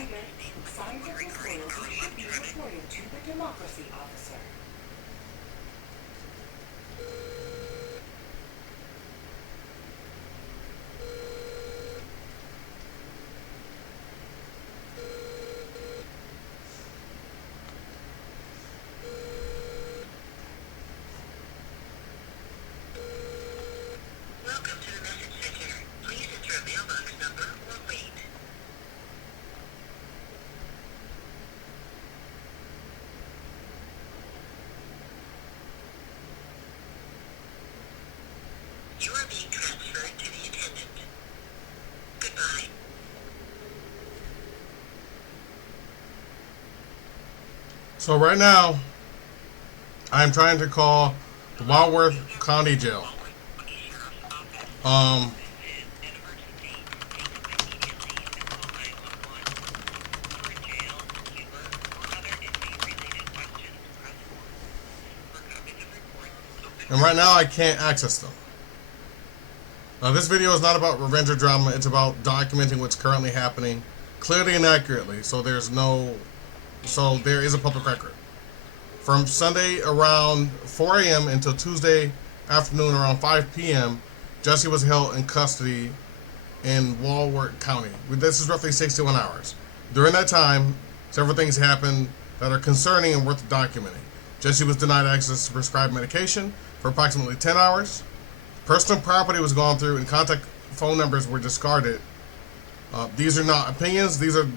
Reminder, signs of disloyalty should be reported to the democracy officer. Welcome to the message center. Please enter a mailbox number or wait. You are being transferred to the attendant. Goodbye. So right now, I'm trying to call the Walworth County Jail. And right now I can't access them. Now this video is not about revenge or drama, it's about documenting what's currently happening clearly and accurately, so there is a public record. From Sunday around 4 a.m. until Tuesday afternoon around 5 p.m., Jesse was held in custody in Walworth County. This is roughly 61 hours. During that time, several things happened that are concerning and worth documenting. Jesse was denied access to prescribed medication for approximately 10 hours. Personal property was gone through and contact phone numbers were discarded. These are not opinions, these are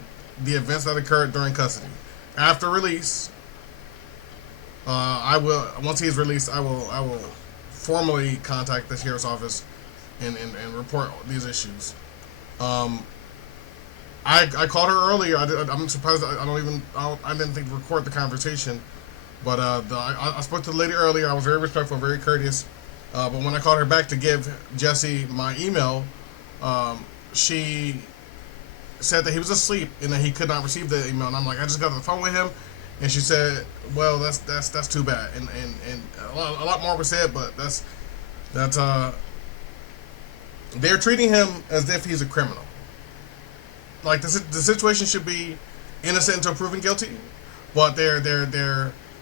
the events that occurred during custody. After release, once he's released, I will formally contact the sheriff's office and report these issues. I called her earlier. I'm surprised I didn't think to record the conversation, but I spoke to the lady earlier. I was very respectful and very courteous. But when I called her back to give Jesse my email, she said that he was asleep and that he could not receive the email. And I'm like, I just got on the phone with him, and she said, well, that's too bad. And a lot more was said, but that's they're treating him as if he's a criminal. Like the situation should be innocent until proven guilty, but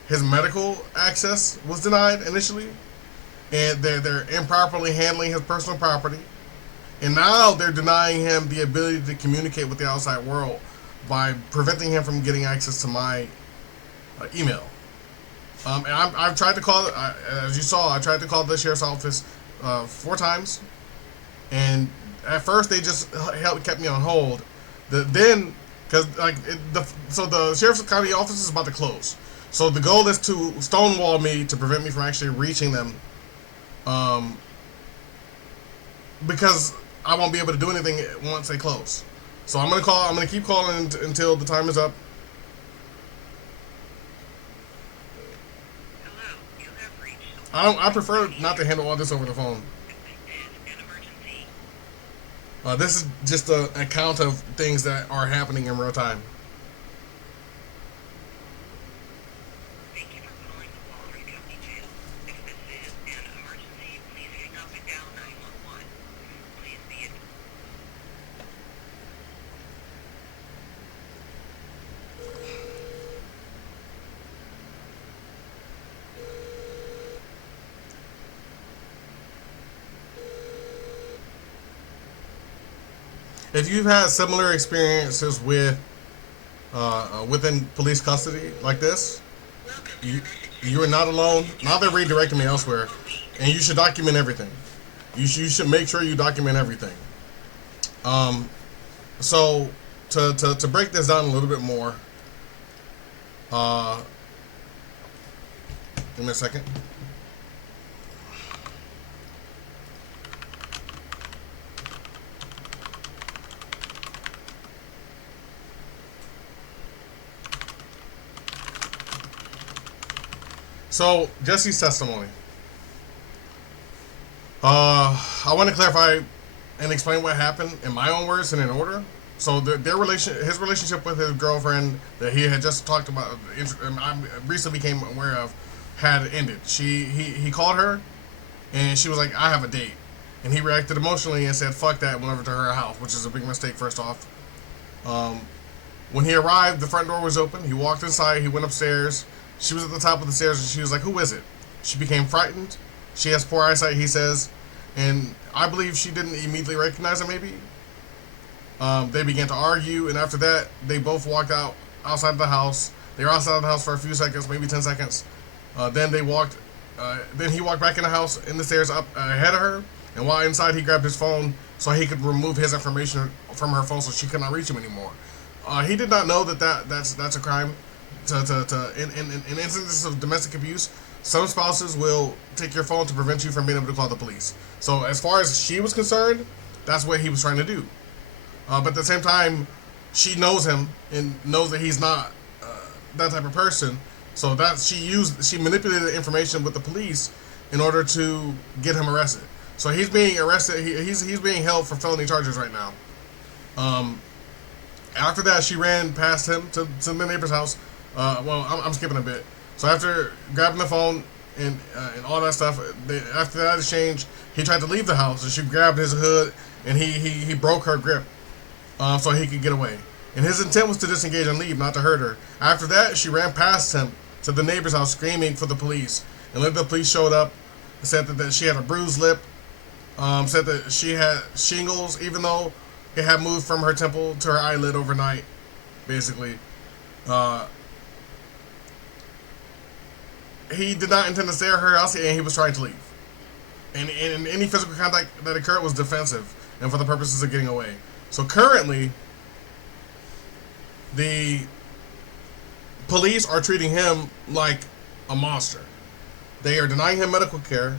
his medical access was denied initially, and they're improperly handling his personal property, and now they're denying him the ability to communicate with the outside world by preventing him from getting access to my email. And I've tried to call, as you saw, I tried to call the sheriff's office 4 times, and at first they just kept me on hold. Then, because so the sheriff's county office is about to close, so the goal is to stonewall me to prevent me from actually reaching them, because I won't be able to do anything once they close. So I'm gonna keep calling until the time is up. I prefer not to handle all this over the phone. This is just an account of things that are happening in real time. Thank you for calling the Walworth County Jail. If this is an emergency, please hang up and dial 911. Please be advised. If you've had similar experiences with within police custody like this, you are not alone. Now they're redirecting me elsewhere, and you should document everything. You should make sure you document everything. So to break this down a little bit more, give me a second. So, Jesse's testimony. I want to clarify and explain what happened in my own words and in order. So, his relationship with his girlfriend that he had just talked about, I recently became aware of, had ended. He called her, and she was like, "I have a date," and he reacted emotionally and said, "Fuck that," and went over to her house, which is a big mistake. First off, When he arrived, the front door was open. He walked inside. He went upstairs. She was at the top of the stairs, and she was like, "Who is it?" She became frightened. She has poor eyesight, he says, and I believe she didn't immediately recognize him. Maybe they began to argue, and after that, they both walked outside of the house. They were outside of the house for a few seconds, maybe 10 seconds. Then they walked. Then he walked back in the house, in the stairs up ahead of her, and while inside, he grabbed his phone so he could remove his information from her phone, so she could not reach him anymore. He did not know that's a crime. In instances of domestic abuse, some spouses will take your phone to prevent you from being able to call the police. So as far as she was concerned, that's what he was trying to do. But at the same time, she knows him and knows that he's not that type of person. So that she manipulated the information with the police in order to get him arrested. So he's being arrested. He's being held for felony charges right now. After that, she ran past him to the neighbor's house. I'm skipping a bit. So after grabbing the phone and all that stuff, after that exchange, he tried to leave the house, and she grabbed his hood, and he broke her grip so he could get away. And his intent was to disengage and leave, not to hurt her. After that, she ran past him to the neighbor's house, screaming for the police. And then the police showed up, said that she had a bruised lip, said that she had shingles, even though it had moved from her temple to her eyelid overnight, basically. He did not intend to stay at her house, and he was trying to leave. And any physical contact that occurred was defensive and for the purposes of getting away. So currently, the police are treating him like a monster. They are denying him medical care.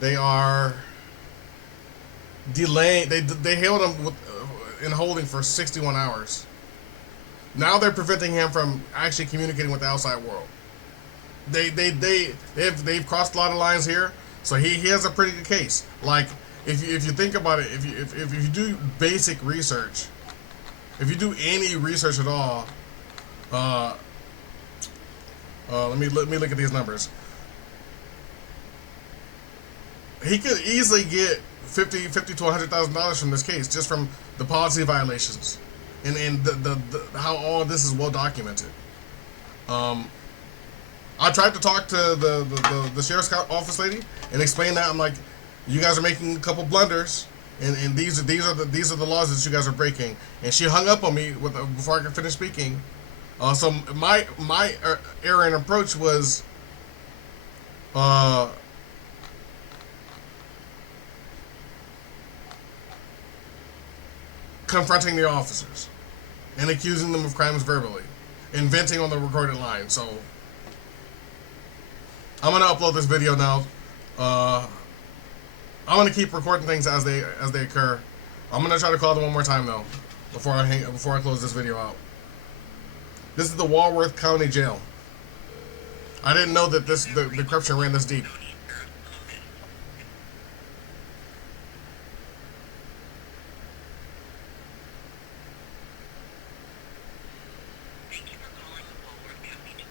They are delaying. They held him in holding for 61 hours. Now they're preventing him from actually communicating with the outside world. They've crossed a lot of lines here. So he has a pretty good case. Like if you think about it, if you do basic research, if you do any research at all, let me look at these numbers. He could easily get $50 to $100,000 from this case, just from the policy violations, and the how all this is well documented. I tried to talk to the sheriff's office lady and explain that. I'm like, you guys are making a couple blunders, and these are the laws that you guys are breaking. And she hung up on me before I could finish speaking. So my error and approach was confronting the officers and accusing them of crimes verbally, inventing on the recorded line. So I'm gonna upload this video now. I'm gonna keep recording things as they occur. I'm gonna try to call them one more time though before I close this video out. This is the Walworth County Jail. I didn't know that the corruption ran this deep. Thank you for calling the Walworth County.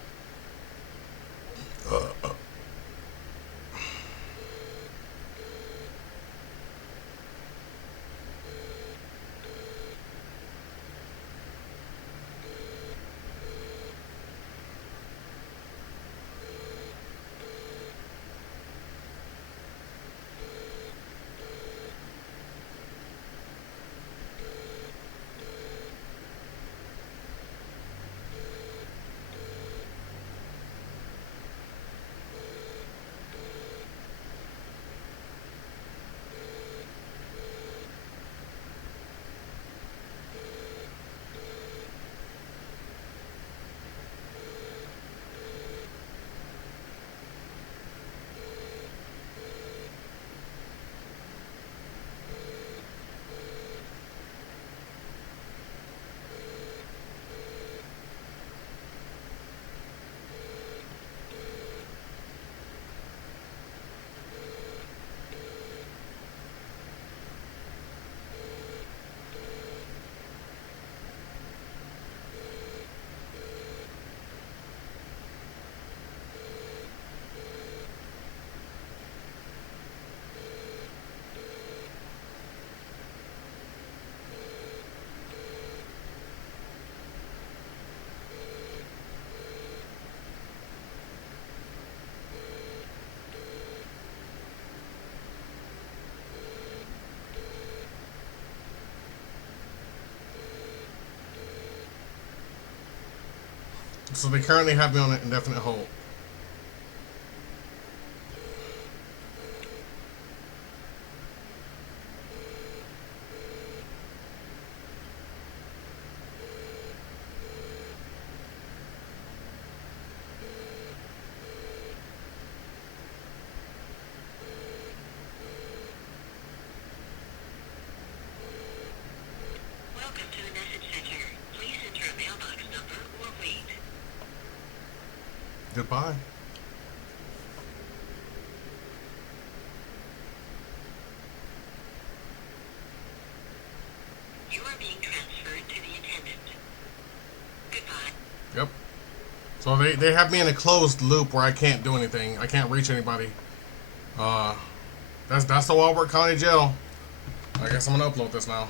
So they currently have me on an indefinite hold. Welcome to the message center. Please enter a mailbox number or wait. Goodbye. You are being transferred to the attendant. Goodbye. Yep. So they have me in a closed loop where I can't do anything. I can't reach anybody. That's the Walworth County Jail. I guess I'm gonna upload this now.